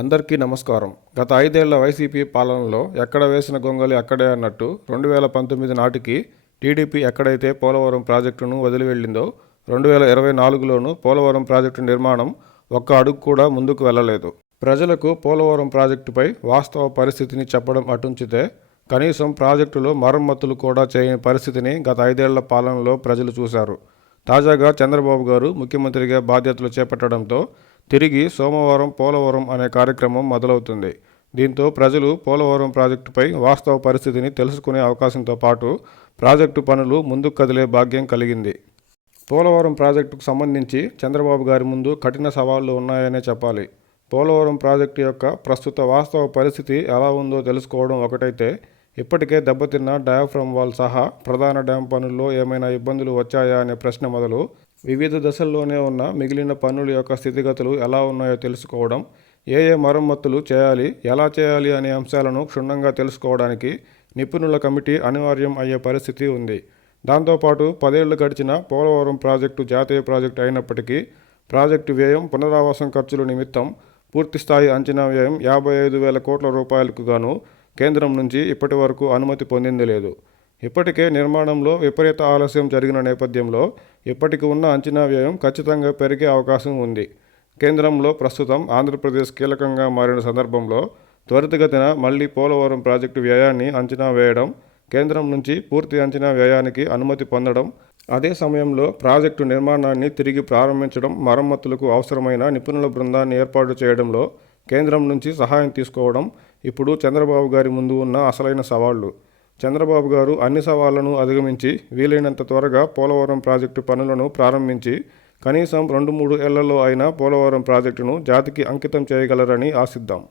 అందరికీ నమస్కారం. గత ఐదేళ్ళ వైసీపీ పాలనలో ఎక్కడ వేసిన గొంగలి అక్కడే అన్నట్టు రెండు వేల పంతొమ్మిది నాటికి టీడీపీ ఎక్కడైతే పోలవరం ప్రాజెక్టును వదిలి వెళ్ళిందో రెండు వేల ఇరవై నాలుగులోనూ పోలవరం ప్రాజెక్టు నిర్మాణం ఒక్క అడుగు కూడా ముందుకు వెళ్ళలేదు. ప్రజలకు పోలవరం ప్రాజెక్టుపై వాస్తవ పరిస్థితిని చెప్పడం అటుంచితే కనీసం ప్రాజెక్టులో మరమ్మతులు కూడా చేయని పరిస్థితిని గత ఐదేళ్ళ పాలనలో ప్రజలు చూశారు. తాజాగా చంద్రబాబు గారు ముఖ్యమంత్రిగా బాధ్యతలు చేపట్టడంతో తిరిగి సోమవారం పోలవరం అనే కార్యక్రమం మొదలవుతుంది. దీంతో ప్రజలు పోలవరం ప్రాజెక్టుపై వాస్తవ పరిస్థితిని తెలుసుకునే అవకాశంతో పాటు ప్రాజెక్టు పనులు ముందుకు కదిలే భాగ్యం కలిగింది. పోలవరం ప్రాజెక్టుకు సంబంధించి చంద్రబాబు గారి ముందు కఠిన సవాళ్ళు ఉన్నాయనే చెప్పాలి. పోలవరం ప్రాజెక్టు యొక్క ప్రస్తుత వాస్తవ పరిస్థితి ఎలా ఉందో తెలుసుకోవడం ఒకటైతే ఇప్పటికే దెబ్బతిన్న డయాఫ్రమ్ వాల్ సహా ప్రధాన డ్యాం పనుల్లో ఏమైనా ఇబ్బందులు వచ్చాయా అనే ప్రశ్న మొదలు వివిధ దశల్లోనే ఉన్న మిగిలిన పనుల యొక్క స్థితిగతులు ఎలా ఉన్నాయో తెలుసుకోవడం ఏ ఏ మరమ్మతులు చేయాలి ఎలా చేయాలి అనే అంశాలను క్షుణ్ణంగా తెలుసుకోవడానికి నిపుణుల కమిటీ అనివార్యం అయ్యే పరిస్థితి ఉంది. దాంతోపాటు పదేళ్ళు గడిచిన పోలవరం ప్రాజెక్టు జాతీయ ప్రాజెక్టు అయినప్పటికీ ప్రాజెక్టు వ్యయం పునరావాసం ఖర్చుల నిమిత్తం పూర్తిస్థాయి అంచనా వ్యయం యాభై ఐదు వేల కోట్ల రూపాయలకు గాను కేంద్రం నుంచి ఇప్పటి వరకు అనుమతి పొందింది లేదు. ఇప్పటికే నిర్మాణంలో విపరీత ఆలస్యం జరిగిన నేపథ్యంలో ఇప్పటికి ఉన్న అంచనా వ్యయం ఖచ్చితంగా పెరిగే అవకాశం ఉంది. కేంద్రంలో ప్రస్తుతం ఆంధ్రప్రదేశ్ కీలకంగా మారిన సందర్భంలో త్వరితగతిన మళ్ళీ పోలవరం ప్రాజెక్టు వ్యయాన్ని అంచనా వేయడం కేంద్రం నుంచి పూర్తి అంచనా వ్యయానికి అనుమతి పొందడం అదే సమయంలో ప్రాజెక్టు నిర్మాణాన్ని తిరిగి ప్రారంభించడం మరమ్మతులకు అవసరమైన నిపుణుల బృందాన్ని ఏర్పాటు చేయడంలో కేంద్రం నుంచి సహాయం తీసుకోవడం ఇప్పుడు చంద్రబాబు గారి ముందు ఉన్న అసలైన సవాళ్ళు. చంద్రబాబు గారు అన్ని సవాళ్ళను అధిగమించి వీలైనంత త్వరగా పోలవరం ప్రాజెక్టు పనులను ప్రారంభించి కనీసం రెండు మూడు ఏళ్ళలో అయినా పోలవరం ప్రాజెక్టును జాతికి అంకితం చేయగలరని ఆశిద్దాం.